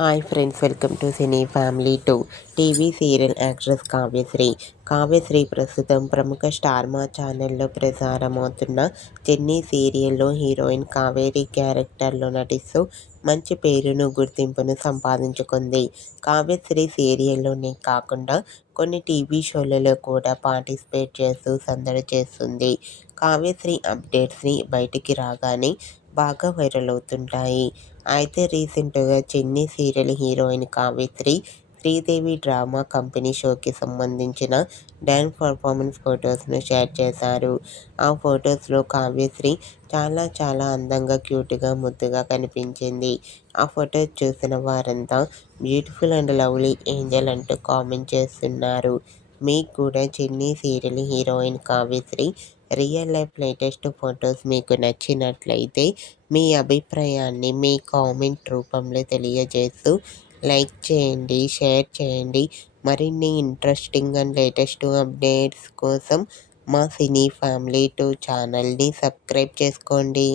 Hi friends, welcome to cine family 2. TV serial actress Kavyasri. Kavyasri ప్రస్తుతం ప్రముఖ star మా ఛానల్లో ప్రసారమవుతున్న చెన్నీ సీరియల్లో హీరోయిన్ కావేరి క్యారెక్టర్లో నటిస్తూ మంచి పేరును, గుర్తింపును సంపాదించుకుంది. కావ్యశ్రీ సీరియల్లోనే కాకుండా కొన్ని టీవీ షోలలో కూడా పార్టిసిపేట్ చేస్తూ సందడి చేస్తుంది. కావ్యశ్రీ అప్డేట్స్ని బయటికి రాగానే బాగా వైరల్ అవుతుంటాయి. అయితే రీసెంట్గా Chenni serial heroine Kavyasri Sridevi drama company షోకి సంబంధించిన డ్యాన్స్ పర్ఫార్మెన్స్ ఫొటోస్ను షేర్ చేశారు. ఆ ఫొటోస్లో కావ్యశ్రీ చాలా అందంగా, క్యూట్గా, ముద్దుగా కనిపించింది. ఆ ఫొటోస్ చూసిన వారంతా బ్యూటిఫుల్ అండ్ లవ్లీ ఏంజల్ అంటూ కామెంట్ చేస్తున్నారు. మీకు కూడా Chenni serial heroine Kavyasri real life latest photos మీకు నచ్చినట్లయితే మీ అభిప్రాయాన్ని మీ కామెంట్ రూపంలో తెలియజేస్తూ లైక్ చేయండి, షేర్ చేయండి. మరిన్ని ఇంట్రెస్టింగ్ అండ్ లేటెస్ట్ అప్డేట్స్ కోసం మా సినీ ఫ్యామిలీ 2 ఛానల్ని సబ్స్క్రైబ్ చేసుకోండి.